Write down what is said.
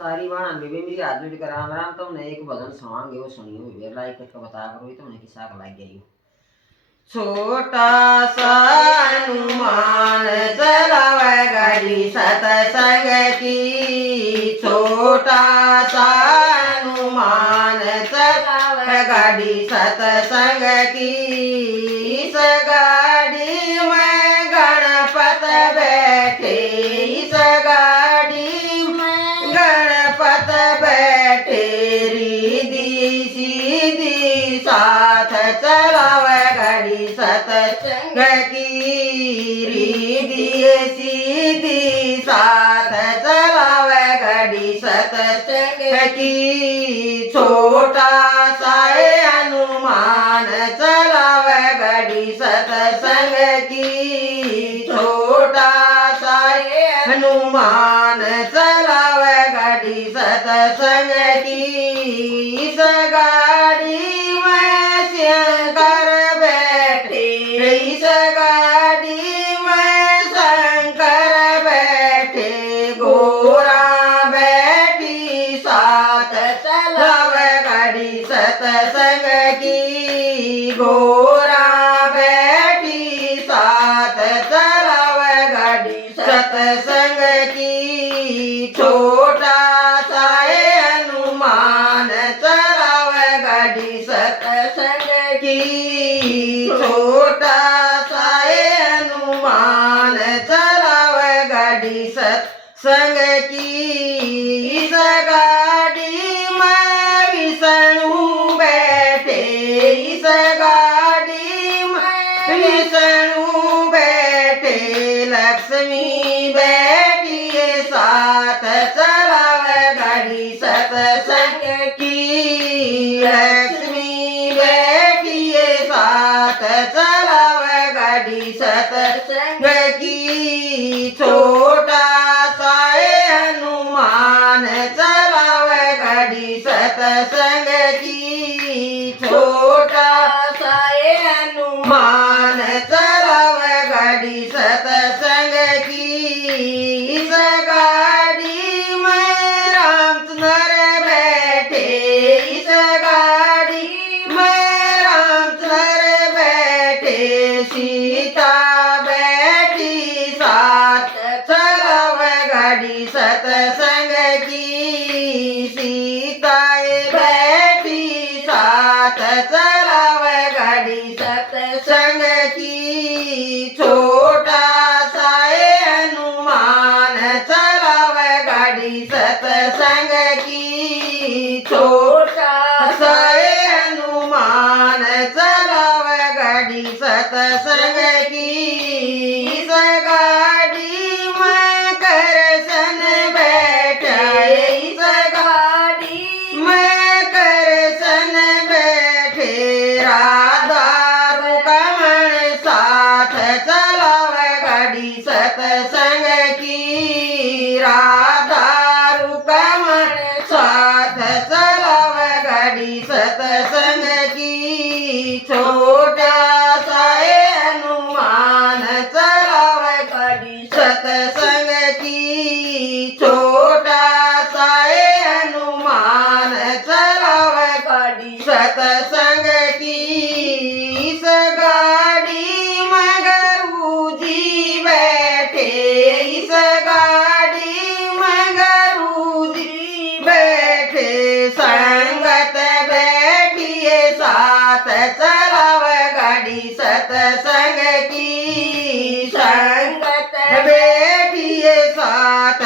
सारी बाणा बेबे मेरी हाथ जोड़ कर राम राम। तो उन्हें एक भजन सुनाएंगे, वो सुनियो बेबे, लाइक करके बताया करो, तो उन्हें किस्सा लग गई। छोटा सा हनुमान चलावे गाड़ी सतसंग की, छोटा सा हनुमान चलावे गाड़ी सतसंग की। इस गाड़ी में गणपत बैठे, इस गाड़ी में गणपत बैठे, रिधी सीधी साथ चलावे गाड़ी सतसंग की, रिधी सीधी साथ चलावे गाड़ी सतसंग की। छोटा सा हनुमान चलावे गाड़ी सतसंग की, छोटा सा हनुमान चलावे गाड़ी सतसंग की। इस गाड़ी में शंकर बैठे, इस गाड़ी में शंकर बैठे, गोरा बैठी साथ चलावे गाड़ी सतसंग की, गोरा बैठी साथ चलावे गाड़ी सतसंग की। छोटा सा हनुमान चलावे गाड़ी सतसंग की, छोटा सा हनुमान चलावे गाड़ी सतसंग की। इस गाड़ी में विष्णु बैठे, इस गाड़ी में विष्णु बैठे, लक्ष्मी बैठी साथ चलावे गाड़ी सतसंग की, लक्ष्मी बैठी साथ चलावे गाड़ी सतसंग की। छोटा सा हनुमान चलावे गाड़ी सतसंग की, छोटा सा हनुमान चलावे गाड़ी सतसंग की। इस गाड़ी में रामचंद्र बैठे, इस गाड़ी में रामचंद्र बैठे, सीता बैठी साथ चलावे गाड़ी सतसंग की, सीता बैठी साथ चलावे गाड़ी सतसंग की। छोटा सा हनुमान चलावे गाड़ी सतसंग की, छोटा सा हनुमान चलावे गाड़ी सतसंग की। इस गाड़ी में कृष्ण बैठे, इस गाड़ी में कृष्ण बैठे, राधा रुक्मण साथ चलावे गाड़ी सतसंग की, राधा रुक्मण साथ चलावे गाड़ी सतसंग की। छोटा सा हनुमान चलावे गाड़ी सतसंग की, छोटा सा हनुमान चलावे गाड़ी सतसंग की। इस गाड़ी में गुरुजी बैठे, इस गाड़ी में गुरुजी बैठे, संगत बैठिए साथ चलावे गाड़ी सतसंग की, संगत बैठिए साथ